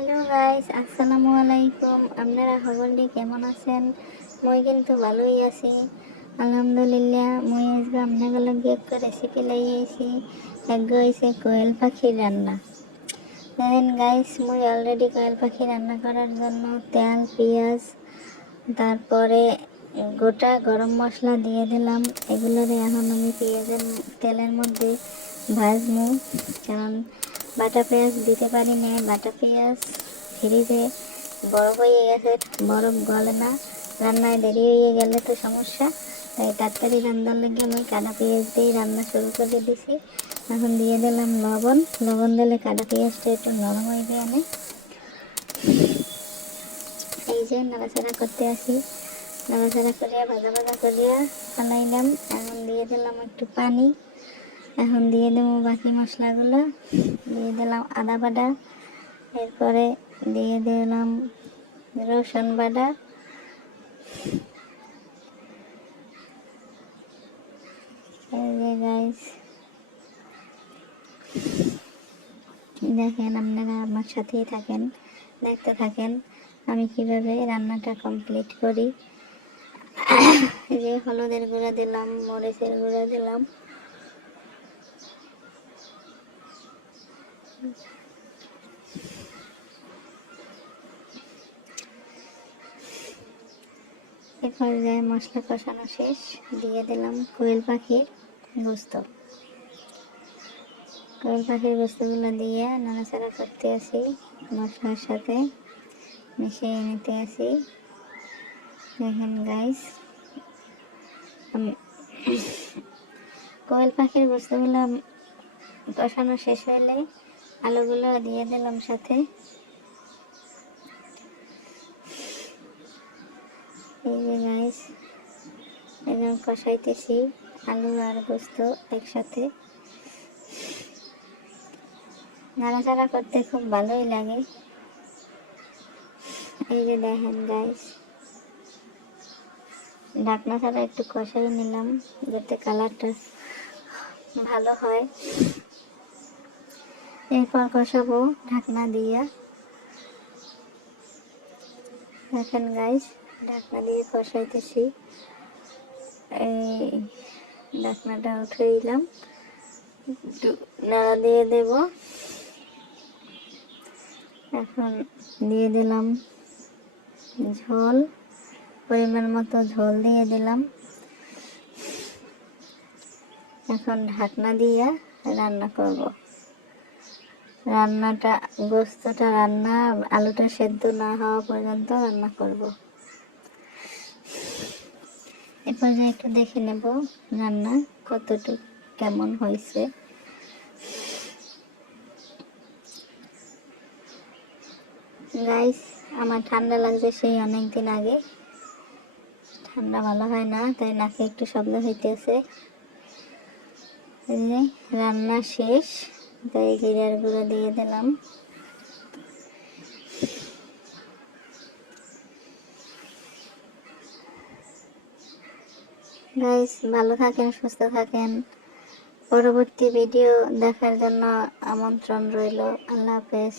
Hello guys, আসসালামু আলাইকুম। আপনারা সকলে কেমন আছেন? মই কিন্তু ভালোই আছি আলহামদুলিল্লাহ। মই আজকে আপনাদের লগে একটা রেসিপি লাইয়েছি। এগো হয়েছে কোয়েল পাখির রান্না। দেখেন গাইস, মই অলরেডি কোয়েল পাখি রান্না করার জন্য তেল, পেঁয়াজ, তারপরে গোটা গরম মশলা দিয়ে দিলাম। এগুলোরে এখন আমি তেলের মধ্যে ভাজবো, কারণ বাটা পেঁয়াজ দিতে পারি না। বাটা পেঁয়াজ ফ্রিজে বরফ হয়ে গেছে, বরফ গলে না, রান্নায় দেরি হয়ে গেলে তো সমস্যা। তাই তাড়াতাড়ি রান্নার লেগে আমি কাটা পেঁয়াজ দিয়ে রান্না শুরু করে দিছি। এখন দিয়ে দিলাম লবণ দিলে কাটা পেঁয়াজটা একটু নরম হয়ে যায়। আমি এই যে নাড়াচাড়া করতে আসি, নাড়াচাড়া করিয়া ভাজা ভাজা করিয়া বানাইলাম। এখন দিয়ে দিলাম একটু পানি। এখন দিয়ে দেবো বাকি মশলাগুলো। দিয়ে দিলাম আদা বাটা, এরপরে দিয়ে দিলাম রসুন বাটা, এই যে গাইস দেখেন, আপনারা আমার সাথেই থাকেন, দেখতে থাকেন আমি কিভাবে রান্নাটা কমপ্লিট করি। এই যে হলুদের গুঁড়া দিলাম, মরিচের গুঁড়া দিলাম, এ পর্যায়ে মশলা কষানো শেষ, দিয়ে দিলাম কোয়েল পাখির গোস্ত। কোয়েল পাখির গোস্তগুলো দিয়ে নাড়াচাড়া করতে আসি, মশলার সাথে মিশিয়ে নিতে আসি। দেখেন গাইস, কোয়েল পাখির গোস্তগুলো কষানো শেষ হলে আলুগুলো দিয়ে দিলাম সাথে। এই যে গাইস, এখন কষাইতেছি আলু আর গোস্ত একসাথে। নাড়াচাড়া করতে খুব ভালোই লাগে। এই যে দেখেন গাইস, ঢাকনা ছাড়া একটু কষাই নিলাম যাতে কালারটা ভালো হয়। এরপর কষাবো ঢাকনা দিয়ে। দেখেন গাইস, ঢাকনা দিয়ে কষাইতেছি। এই ঢাকনাটা উঠে দিলাম, একটু নাড়া দিয়ে দেব। এখন দিয়ে দিলাম ঝোল, পরিমাণ মতো ঝোল দিয়ে দিলাম। এখন ঢাকনা দিয়ে রান্না করব। রান্নাটা গোস্তটা আলুটা সেদ্ধ না হওয়া পর্যন্ত রান্না করব। এরপর যে একটু দেখে নেব রান্না কতটুকু কেমন হয়েছে। গাইস, আমার ঠান্ডা লাগছে সেই অনেক দিন আগে। ঠান্ডা ভালো হয় না, তাই নাকে একটু শব্দ হইতেছে। রান্না শেষ, তাই জিরার গুঁড়ো দিয়ে দিলাম। গাইস, ভালো থাকেন, সুস্থ থাকেন। পরবর্তী ভিডিও দেখার জন্য আমন্ত্রণ রইল। আল্লাহ হাফেজ।